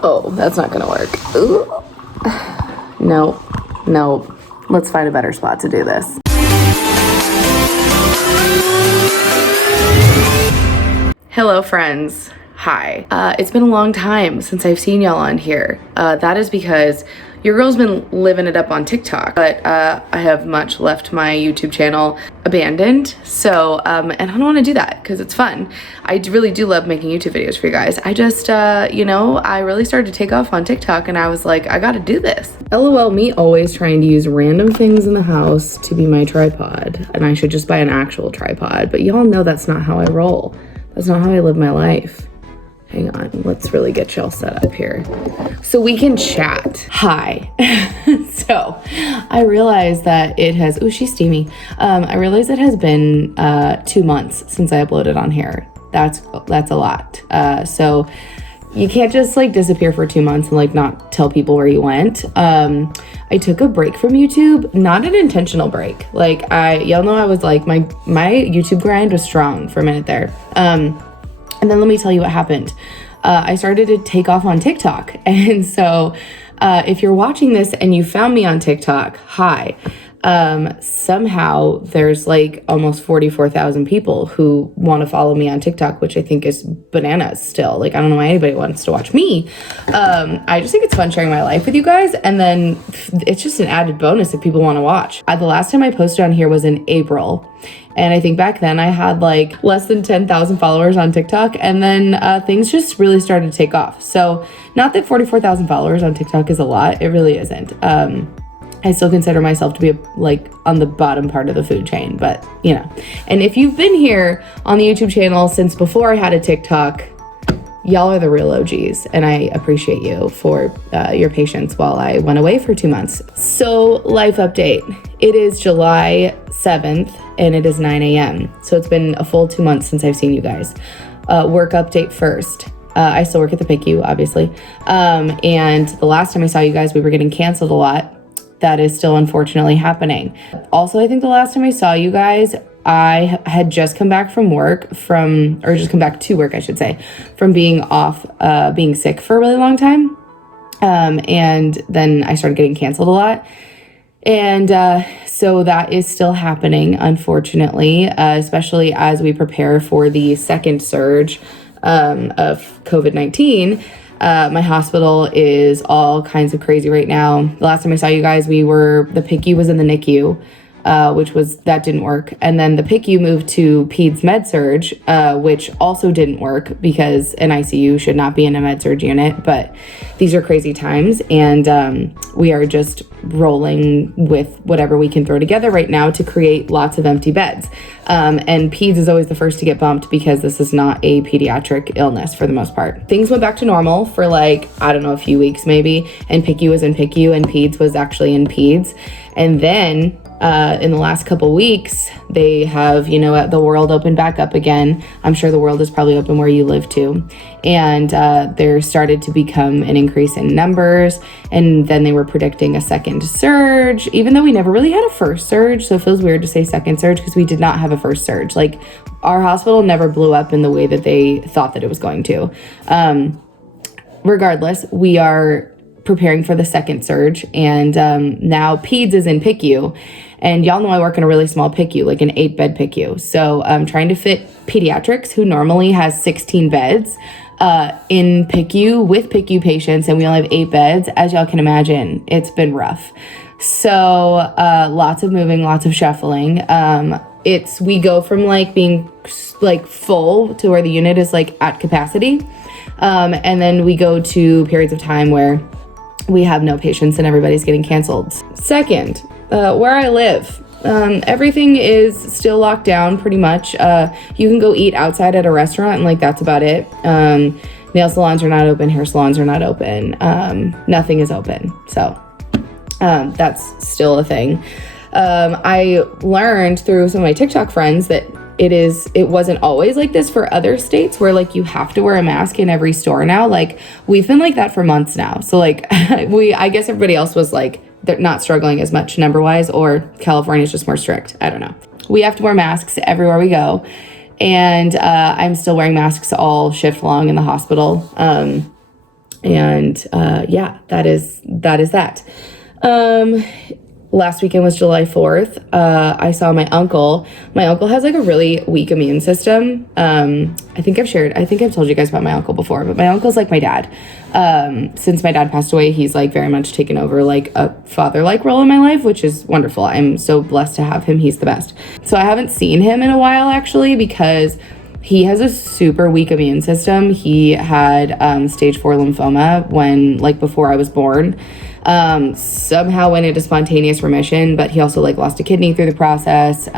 Oh, that's not gonna work. Ooh. No. Let's find a better spot to do this. Hello, friends. Hi. It's been a long time since I've seen y'all on here. That is because your girl's been living it up on TikTok, but I have much left my YouTube channel abandoned. So, and I don't want to do that because it's fun. I really do love making YouTube videos for you guys. I just, I really started to take off on TikTok and I was like, I gotta do this. LOL me always trying to use random things in the house to be my tripod, and I should just buy an actual tripod, but y'all know that's not how I roll. That's not how I live my life. Hang on, let's really get y'all set up here so we can chat. Hi. So I realized that it has, oh, she's steamy. I realized it has been 2 months since I uploaded on here. That's a lot. So you can't just like disappear for 2 months and like not tell people where you went. I took a break from YouTube, not an intentional break. Like y'all know I was like, my YouTube grind was strong for a minute there. And then let me tell you what happened. I started to take off on TikTok. And so if you're watching this and you found me on TikTok, hi. Somehow there's like almost 44,000 people who want to follow me on TikTok, which I think is bananas still. Like, I don't know why anybody wants to watch me. I just think it's fun sharing my life with you guys. And then it's just an added bonus if people want to watch. The last time I posted on here was in April. And I think back then I had like less than 10,000 followers on TikTok. And then things just really started to take off. So not that 44,000 followers on TikTok is a lot. It really isn't. I still consider myself to be like on the bottom part of the food chain, but you know. And if you've been here on the YouTube channel since before I had a TikTok, y'all are the real OGs, and I appreciate you for your patience while I went away for 2 months. So life update. It is July 7th and it is 9 a.m. So it's been a full 2 months since I've seen you guys. Work update first. I still work at the PICU, obviously. And the last time I saw you guys, we were getting canceled a lot. That is still unfortunately happening. Also, I think the last time I saw you guys, I had just come back from work or just come back to work, I should say, from being off, being sick for a really long time. And then I started getting canceled a lot. And so that is still happening, unfortunately, especially as we prepare for the second surge of COVID-19. My hospital is all kinds of crazy right now. The last time I saw you guys, the PICU was in the NICU, that didn't work. And then the PICU moved to Peds Med-Surg, which also didn't work because an ICU should not be in a Med-Surg unit. But these are crazy times, and we are just rolling with whatever we can throw together right now to create lots of empty beds. And Peds is always the first to get bumped because this is not a pediatric illness for the most part. Things went back to normal for like, I don't know, a few weeks maybe, and PICU was in PICU and Peds was actually in Peds. And then in the last couple weeks, they have, the world opened back up again. I'm sure the world is probably open where you live too. And there started to become an increase in numbers. And then they were predicting a second surge, even though we never really had a first surge. So it feels weird to say second surge because we did not have a first surge. Like, our hospital never blew up in the way that they thought that it was going to. Regardless, we are preparing for the second surge, and now Peds is in PICU, and y'all know I work in a really small PICU, like an 8-bed PICU. So I'm trying to fit pediatrics, who normally has 16 beds, in PICU with PICU patients, and we only have 8 beds. As y'all can imagine, it's been rough. So lots of moving, lots of shuffling. We go from like being like full to where the unit is like at capacity, and then we go to periods of time where we have no patients and everybody's getting canceled. Second, where I live, everything is still locked down pretty much. You can go eat outside at a restaurant and like that's about it. Nail salons are not open, hair salons are not open. Nothing is open. So that's still a thing. I learned through some of my TikTok friends that it wasn't always like this for other states where like you have to wear a mask in every store now. Like, we've been like that for months now. So like I guess everybody else was like, they're not struggling as much number wise, or California is just more strict. I don't know. We have to wear masks everywhere we go. And I'm still wearing masks all shift long in the hospital. And yeah, that is that. Last weekend was July 4th. I saw my uncle. My uncle has like a really weak immune system. I think I've told you guys about my uncle before, but my uncle's like my dad. Since my dad passed away, he's like very much taken over like a father-like role in my life, which is wonderful. I'm so blessed to have him. He's the best. So I haven't seen him in a while actually, because he has a super weak immune system. He had stage 4 lymphoma before I was born. Somehow went into spontaneous remission, but he also like lost a kidney through the process,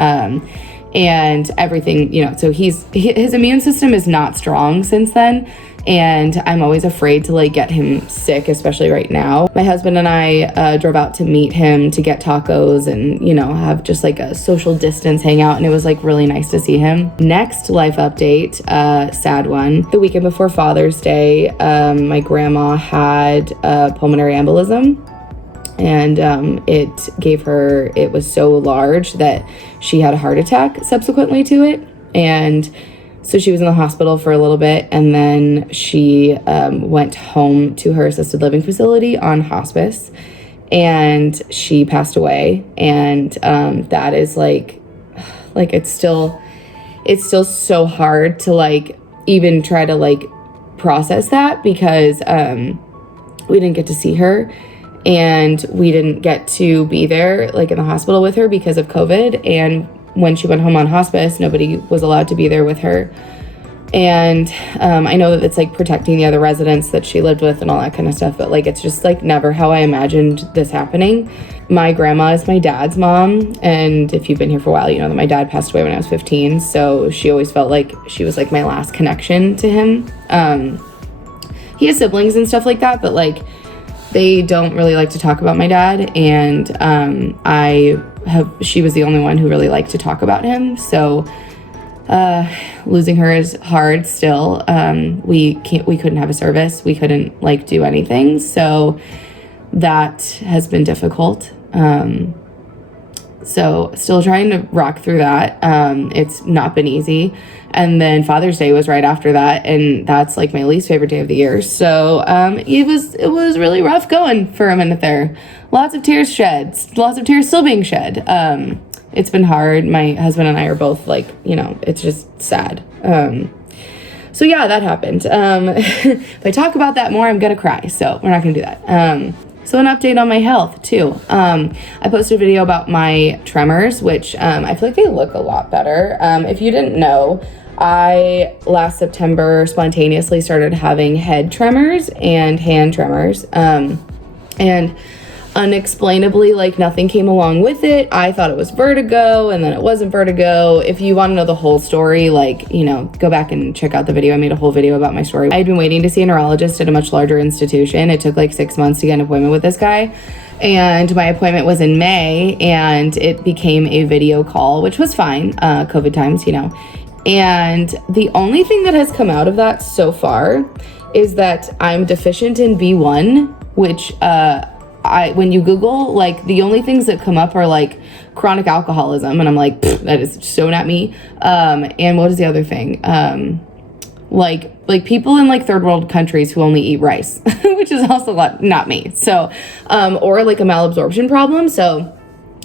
and everything, so his immune system is not strong since then. And I'm always afraid to like get him sick, especially right now. My husband and I drove out to meet him to get tacos and, have just like a social distance hangout. And it was like really nice to see him. Next life update, sad one. The weekend before Father's Day, my grandma had pulmonary embolism. And it was so large that she had a heart attack subsequently to it. And so she was in the hospital for a little bit, and then she went home to her assisted living facility on hospice, and she passed away. And that is like it's still so hard to like even try to like process that, because we didn't get to see her, and we didn't get to be there like in the hospital with her because of COVID. And when she went home on hospice, nobody was allowed to be there with her. And I know that it's like protecting the other residents that she lived with and all that kind of stuff, but like it's just like never how I imagined this happening. My grandma is my dad's mom, and if you've been here for a while, you know that my dad passed away when I was 15, so she always felt like she was like my last connection to him. He has siblings and stuff like that, but like they don't really like to talk about my dad, and she was the only one who really liked to talk about him. So losing her is hard still. We couldn't have a service. We couldn't like do anything. So that has been difficult. So still trying to rock through that. It's not been easy. And then Father's Day was right after that, and that's like my least favorite day of the year. So it was really rough going for a minute there. Lots of tears shed, lots of tears still being shed. It's been hard. My husband and I are both like, it's just sad. So yeah, that happened. If I talk about that more, I'm gonna cry. So we're not gonna do that. So an update on my health too. I posted a video about my tremors, which I feel like they look a lot better. If you didn't know, I last September spontaneously started having head tremors and hand tremors. And unexplainably, like nothing came along with it. I thought it was vertigo, and then it wasn't vertigo. If you want to know the whole story, like, go back and check out the video. I made a whole video about my story. I had been waiting to see a neurologist at a much larger institution. It took like 6 months to get an appointment with this guy. And my appointment was in May, and it became a video call, which was fine. COVID times, And the only thing that has come out of that so far is that I'm deficient in B1, which, when you Google, like the only things that come up are like chronic alcoholism, and I'm like, that is so not me. And what is the other thing? Like people in like third world countries who only eat rice, which is also not me. So, or like a malabsorption problem. So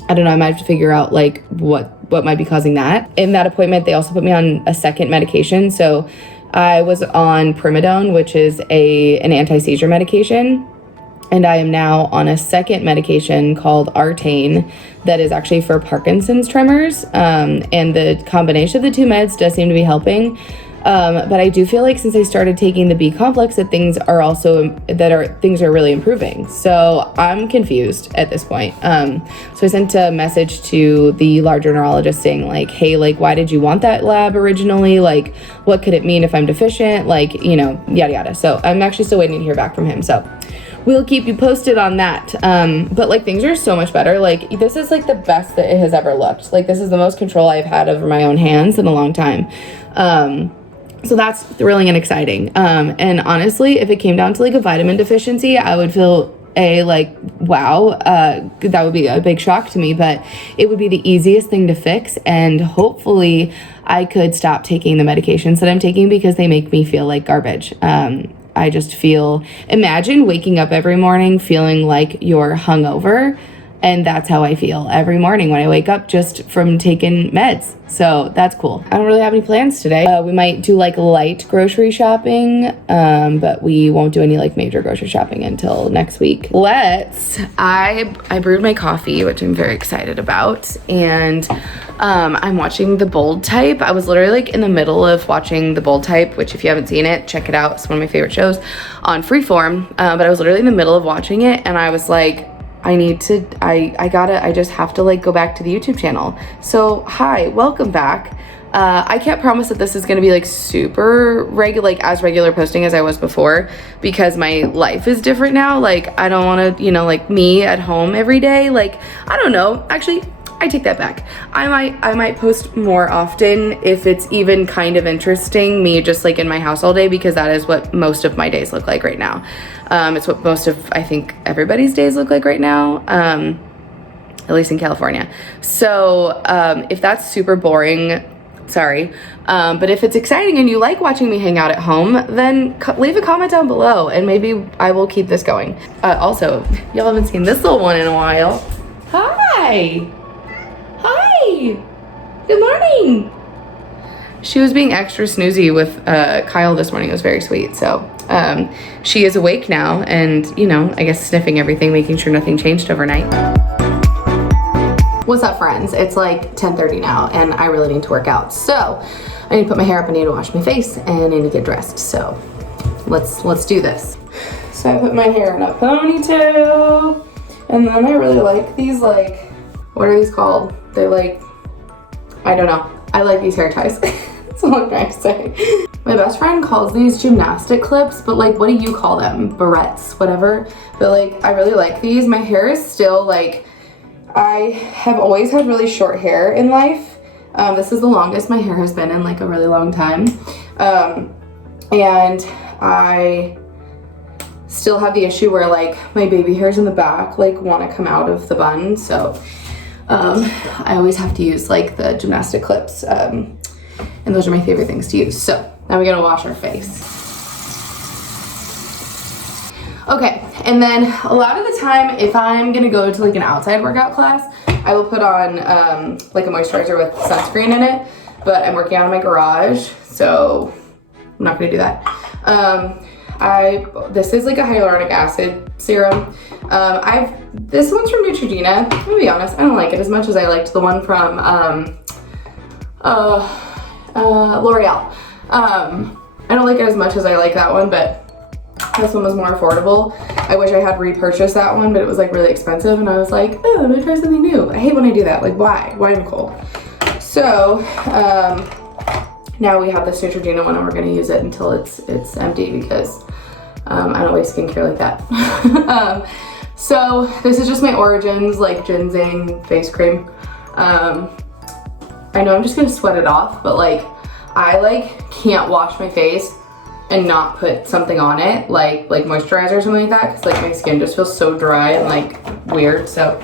I don't know, I might have to figure out like what might be causing that. In that appointment, they also put me on a second medication. So I was on Primidone, which is an anti-seizure medication. And I am now on a second medication called Artane that is actually for Parkinson's tremors. And the combination of the two meds does seem to be helping. But I do feel like since I started taking the B complex that things are really improving. So I'm confused at this point. So I sent a message to the larger neurologist saying like, hey, like, why did you want that lab originally? Like, what could it mean if I'm deficient? Like, yada, yada. So I'm actually still waiting to hear back from him. So we'll keep you posted on that. But like things are so much better. Like this is like the best that it has ever looked. Like this is the most control I've had over my own hands in a long time. So that's thrilling and exciting. And honestly, if it came down to like a vitamin deficiency, I would feel wow, that would be a big shock to me, but it would be the easiest thing to fix. And hopefully I could stop taking the medications that I'm taking because they make me feel like garbage. I just feel, imagine waking up every morning feeling like you're hungover. And that's how I feel every morning when I wake up, just from taking meds. So that's cool. I don't really have any plans today. We might do like light grocery shopping, but we won't do any like major grocery shopping until next week. I brewed my coffee, which I'm very excited about. And I'm watching The Bold Type. I was literally like in the middle of watching The Bold Type, which if you haven't seen it, check it out. It's one of my favorite shows on Freeform. But I was literally in the middle of watching it and I was like, I just have to like go back to the YouTube channel. So hi, welcome back. I can't promise that this is gonna be like super regular, like as regular posting as I was before, because my life is different now. Like I don't wanna, you know, like me at home every day. Like, I don't know, actually, I take that back. I might post more often if it's even kind of interesting, me just like in my house all day, because that is what most of my days look like right now. It's what most of, I think, everybody's days look like right now, at least in California. So if that's super boring, sorry. But if it's exciting and you like watching me hang out at home, then leave a comment down below and maybe I will keep this going. Also, y'all haven't seen this little one in a while. Hi. Hi, good morning. She was being extra snoozy with Kyle this morning. It was very sweet. So she is awake now and, you know, I guess sniffing everything, making sure nothing changed overnight. What's up, friends? It's like 10:30 now and I really need to work out. So I need to put my hair up, I need to wash my face, and I need to get dressed. So let's do this. So I put my hair in a ponytail, and then I really like these, like, what are these called? They're like, I don't know. I like these hair ties. That's all I'm trying to say. My best friend calls these gymnastic clips, but like, what do you call them? Barrettes, whatever. But like, I really like these. My hair is still like, I have always had really short hair in life. This is the longest my hair has been in like a really long time. And I still have the issue where like my baby hairs in the back like want to come out of the bun. So I always have to use like the gymnastic clips, and those are my favorite things to use. So now we gotta wash our face. Okay, and then a lot of the time if I'm gonna go to like an outside workout class, I will put on like a moisturizer with sunscreen in it, but I'm working out in my garage, so I'm not gonna do that. This is like a hyaluronic acid serum. This one's from Neutrogena. I'm gonna be honest, I don't like it as much as I liked the one from L'Oreal. I don't like it as much as I like that one, but this one was more affordable. I wish I had repurchased that one, but it was like really expensive, and I was like, oh, I'm gonna try something new. I hate when I do that. Like, why? Why, Nicole? So now we have this Neutrogena one, and we're gonna use it until it's empty, because I don't waste skincare like that. So this is just my Origins like ginseng face cream. I know I'm just gonna sweat it off, but like I like can't wash my face and not put something on it, like moisturizer or something like that, because like my skin just feels so dry and like weird. So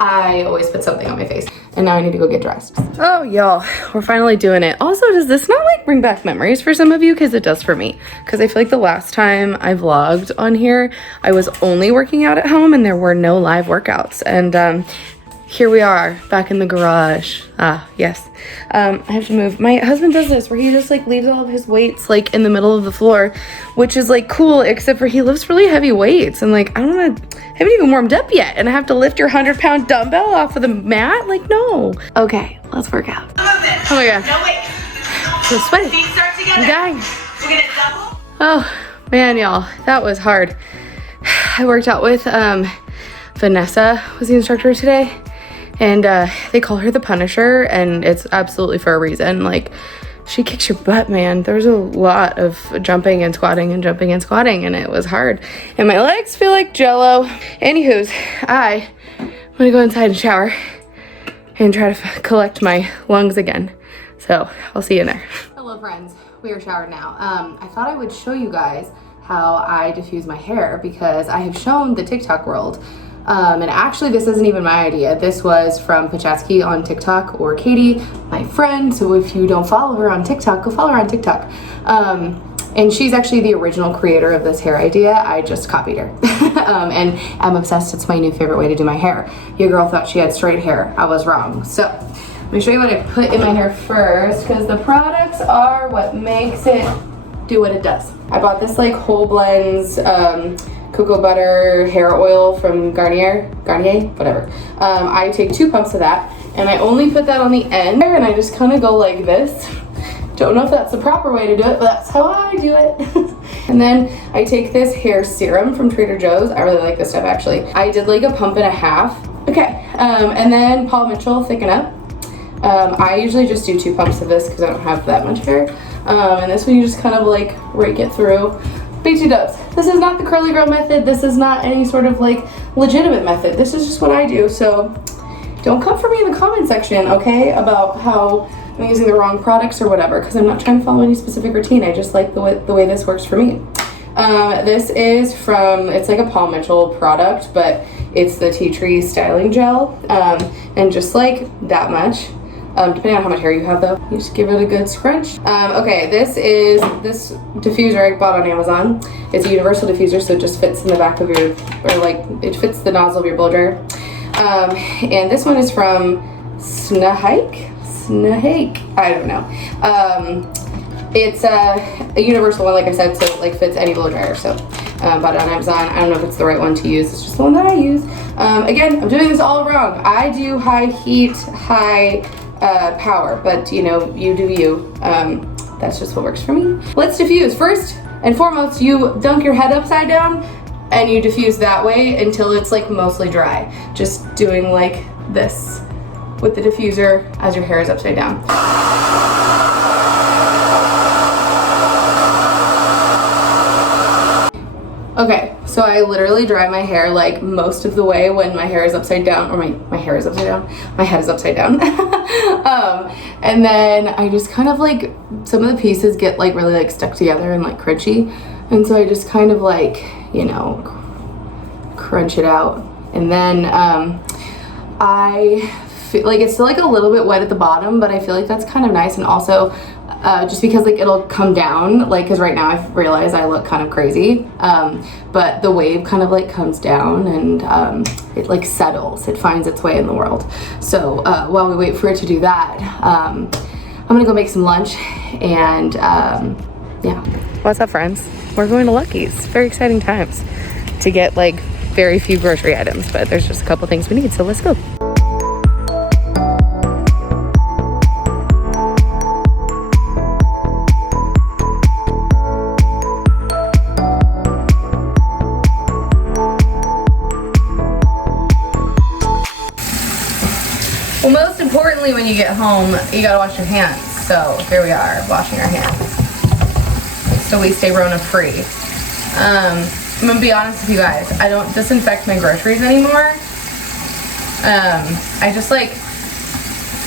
I always put something on my face. And now I need to go get dressed. Oh, y'all, we're finally doing it. Also, does this not like bring back memories for some of you? Because it does for me. Because I feel like the last time I vlogged on here, I was only working out at home and there were no live workouts. And here we are back in the garage. Ah, yes. I have to move. My husband does this where he just like leaves all of his weights like in the middle of the floor, which is like cool, except for he lifts really heavy weights, and like I haven't even warmed up yet, and I have to lift your 100-pound dumbbell off of the mat. Like, no. Okay, let's work out. Oh my god. No, wait. So sweaty. Feet start together. I'm dying. We're gonna double. Oh man, y'all, that was hard. I worked out with Vanessa was the instructor today. And they call her the Punisher, and it's absolutely for a reason. Like, she kicks your butt, man. There's a lot of jumping and squatting and jumping and squatting, and it was hard. And my legs feel like jello. Anywho's, I'm gonna go inside and shower and try to collect my lungs again. So I'll see you in there. Hello, friends. We are showered now. I thought I would show you guys how I diffuse my hair, because I have shown the TikTok world. And actually, this isn't even my idea. This was from Pachatsky on TikTok, or Katie, my friend. So if you don't follow her on TikTok, go follow her on TikTok. And she's actually the original creator of this hair idea. I just copied her. And I'm obsessed. It's my new favorite way to do my hair. Your girl thought she had straight hair. I was wrong. So let me show you what I put in my hair first, because the products are what makes it do what it does. I bought this like whole blends cocoa butter hair oil from Garnier, whatever. I take 2 pumps of that, and I only put that on the end, and I just kind of go like this. Don't know if that's the proper way to do it, but that's how I do it. And then I take this hair serum from Trader Joe's. I really like this stuff, actually. I did like a pump and a half. Okay, and then Paul Mitchell Thicken Up. I usually just do 2 pumps of this because I don't have that much hair. And this one you just kind of like rake it through. Big 2 dubs. This is not the curly girl method. This is not any sort of like legitimate method. This is just what I do. So don't come for me in the comment section, okay, about how I'm using the wrong products or whatever, because I'm not trying to follow any specific routine. I just like the way this works for me. This is from, it's like a Paul Mitchell product, but it's the tea tree styling gel, and just like that much. Depending on how much hair you have though, you just give it a good scrunch. Okay, this is this diffuser I bought on Amazon. It's a universal diffuser, so it just fits in the back of your, or like it fits the nozzle of your blow dryer. And this one is from Snahike, I don't know. It's a universal one, like I said, so it like fits any blow dryer. So bought it on Amazon. I don't know if it's the right one to use. It's just the one that I use. Again, I'm doing this all wrong. I do high heat, high power, but you know, you do you. That's just what works for me. Let's diffuse. First and foremost, you dunk your head upside down and you diffuse that way until it's like mostly dry. Just doing like this with the diffuser as your hair is upside down. Okay, so I literally dry my hair like most of the way when my hair is upside down, or my hair is upside down, my head is upside down. And then I just kind of like, some of the pieces get like really like stuck together and like crunchy. And so I just kind of like, you know, crunch it out. And then I feel like it's still like a little bit wet at the bottom, but I feel like that's kind of nice. And also just because like it'll come down, like, because right now I've realized I look kind of crazy, but the wave kind of like comes down and it like settles, it finds its way in the world. So while we wait for it to do that, I'm gonna go make some lunch and yeah. What's up, friends? We're going to Lucky's. Very exciting times to get like very few grocery items, but there's just a couple things we need, so let's go. Well, most importantly, when you get home, you gotta wash your hands. So here we are, washing our hands, so we stay Rona free. I'm gonna be honest with you guys, I don't disinfect my groceries anymore. I just like,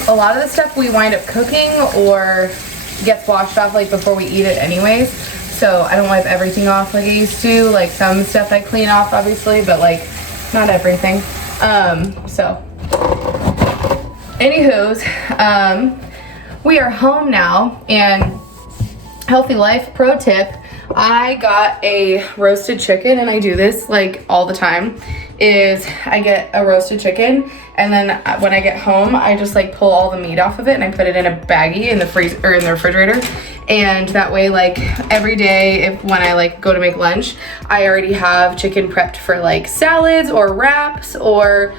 a lot of the stuff we wind up cooking or gets washed off like before we eat it anyways. So I don't wipe everything off like I used to. Like some stuff I clean off obviously, but like not everything. So anywho's, we are home now, and healthy life pro tip, I got a roasted chicken, and I do this like all the time, is I get a roasted chicken, and then when I get home, I just like pull all the meat off of it and I put it in a baggie in the freezer or in the refrigerator. And that way, like every day when I like go to make lunch, I already have chicken prepped for like salads or wraps or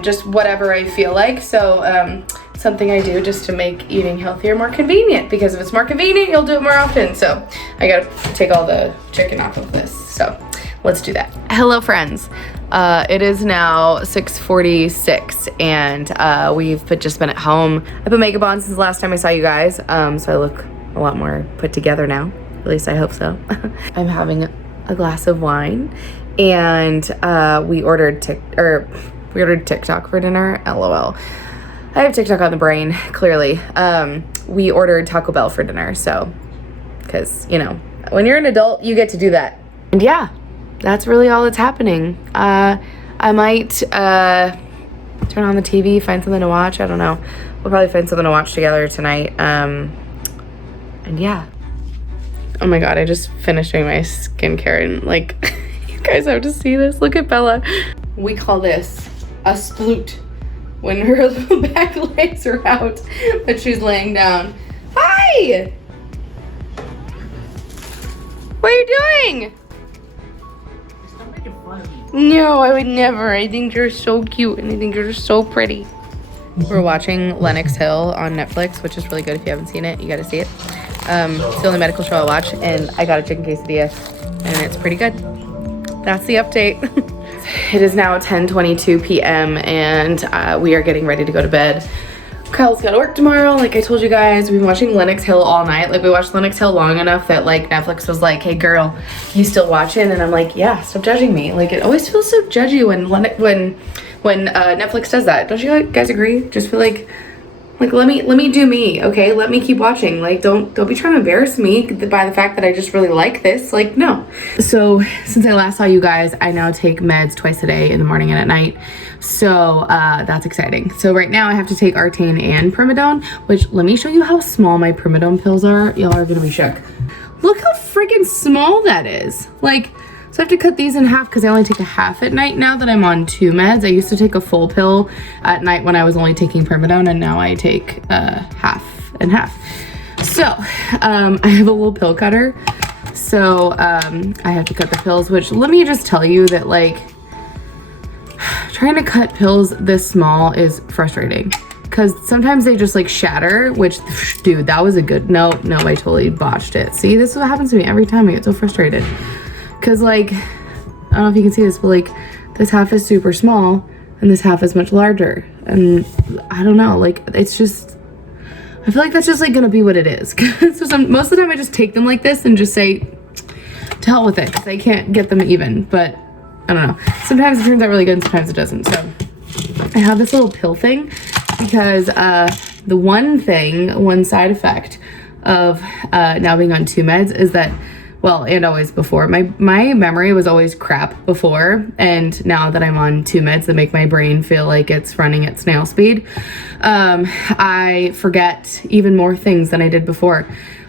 just whatever I feel like. So something I do just to make eating healthier more convenient, because if it's more convenient, you'll do it more often. So I gotta take all the chicken off of this. So let's do that. Hello, friends. It is now 6:46, and we've just been at home. I've been makeup on since the last time I saw you guys, so I look a lot more put together now. At least I hope so. I'm having a glass of wine, and we ordered TikTok for dinner. LOL. I have TikTok on the brain, clearly. We ordered Taco Bell for dinner, so, because, you know, when you're an adult, you get to do that. And yeah, that's really all that's happening. I might turn on the TV, find something to watch. I don't know. We'll probably find something to watch together tonight. And yeah. Oh my god, I just finished doing my skincare and like, you guys have to see this. Look at Bella. We call this a sploot when her little back legs are out, but she's laying down. Hi! What are you doing? Stop making fun of me. No, I would never. I think you're so cute and I think you're so pretty. We're watching Lenox Hill on Netflix, which is really good. If you haven't seen it, you gotta see it. It's the only medical show I watch, and I got a chicken quesadilla, and it's pretty good. That's the update. It is now 10:22 p.m. and we are getting ready to go to bed. Kyle's gotta work tomorrow. Like I told you guys, we've been watching Lenox Hill all night. Like we watched Lenox Hill long enough that like Netflix was like, hey girl, you still watching? And I'm like, yeah, stop judging me. Like it always feels so judgy when Netflix does that. Don't you guys agree? Just feel like let me do me, okay? Let me keep watching. Like don't be trying to embarrass me by the fact that I just really like this. Like no. So since I last saw you guys, I now take meds twice a day, in the morning and at night. So that's exciting. So right now I have to take Artane and Primidone, which let me show you how small my Primidone pills are. Y'all are gonna be shook. Look how freaking small that is. Like, so I have to cut these in half because I only take a half at night now that I'm on 2 meds. I used to take a full pill at night when I was only taking Primidone, and now I take half and half. So I have a little pill cutter. So I have to cut the pills, which let me just tell you that like trying to cut pills this small is frustrating because sometimes they just like shatter, which dude, that was a good, no, I totally botched it. See, this is what happens to me every time. I get so frustrated. Cause like, I don't know if you can see this, but like this half is super small and this half is much larger. And I don't know, like it's just, I feel like that's just like gonna be what it is. So most of the time I just take them like this and just say, to hell with it, cause I can't get them even, but I don't know. Sometimes it turns out really good and sometimes it doesn't. So I have this little pill thing because the one side effect of now being on 2 meds is that, well, and always before, my memory was always crap before, and now that I'm on 2 meds that make my brain feel like it's running at snail speed, I forget even more things than I did before,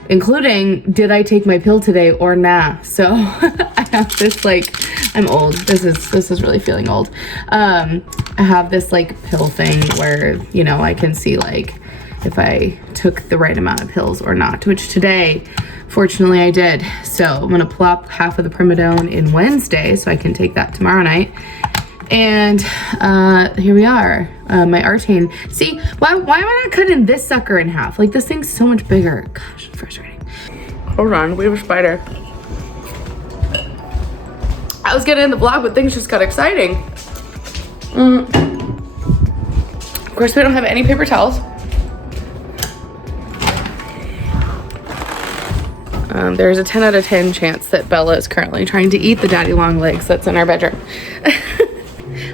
including, did I take my pill today or nah? So I have this like, I'm old. This is really feeling old. I have this like pill thing where, you know, I can see like if I took the right amount of pills or not, which today, fortunately I did. So I'm gonna plop half of the Primidone in Wednesday so I can take that tomorrow night. And here we are, my Artane. See, why am I not cutting this sucker in half? Like this thing's so much bigger. Gosh, it's frustrating. Hold on, we have a spider. I was getting in the vlog, but things just got exciting. Of course, we don't have any paper towels. There's a 10 out of 10 chance that Bella is currently trying to eat the daddy long legs that's in our bedroom.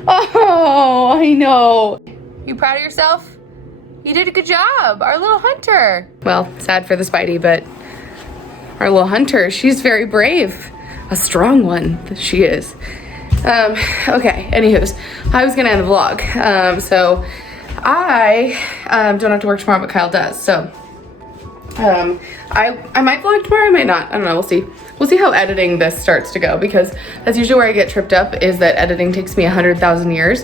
Oh, I know. You proud of yourself? You did a good job, our little hunter. Well, sad for the Spidey, but our little hunter, she's very brave. A strong one, she is. Okay, anywho's, I was gonna end the vlog. So I don't have to work tomorrow, but Kyle does, so. I might vlog tomorrow, I might not. I don't know, we'll see. We'll see how editing this starts to go, because that's usually where I get tripped up, is that editing takes me 100,000 years.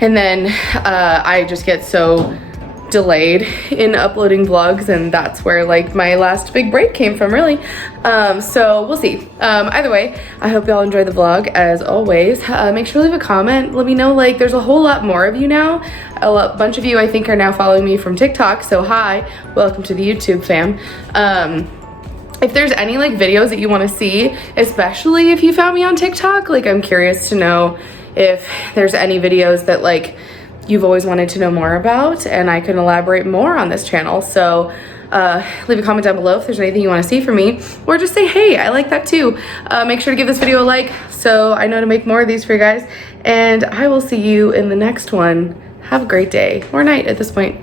And then I just get so delayed in uploading vlogs, and that's where like my last big break came from, really. So we'll see. Either way, I hope y'all enjoy the vlog as always. Make sure to leave a comment. Let me know, like, there's a whole lot more of you now. A bunch of you I think are now following me from TikTok, so hi, welcome to the YouTube fam. If there's any like videos that you want to see, especially if you found me on TikTok, like I'm curious to know if there's any videos that like you've always wanted to know more about and I can elaborate more on this channel. So leave a comment down below if there's anything you want to see from me, or just say, hey, I like that too. Make sure to give this video a like so I know to make more of these for you guys, and I will see you in the next one. Have a great day or night at this point.